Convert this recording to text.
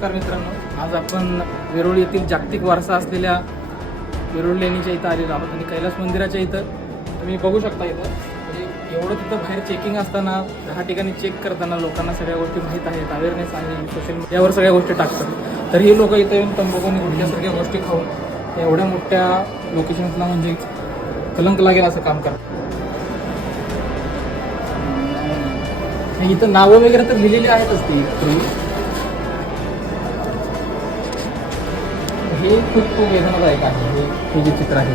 नमस्कार मित्रांनो, आज आपण वेरूळ येथील जागतिक वारसा असलेल्या वेरूळ लेणीच्या इथं आलेलो आहोत आणि कैलास मंदिराच्या इथं तुम्ही बघू शकता. इथं म्हणजे एवढं तिथं बाहेर चेकिंग असताना ह्या ठिकाणी चेक करताना लोकांना सगळ्या गोष्टी माहीत आहेत, अवेअरनेस आहे, सोशल मीडियावर सगळ्या गोष्टी टाकतात. तर ही लोक इथं येऊन तंबाखू आणि गुटख्यासारख्या गोष्टी खाऊन एवढ्या मोठ्या लोकेशन्सला म्हणजे कलंक लागेल असं काम करतात. इथं नावं वगैरे तर लिहिलेली आहेतच ती. हे खूप वेदनादायक आहे. हे जे चित्र आहे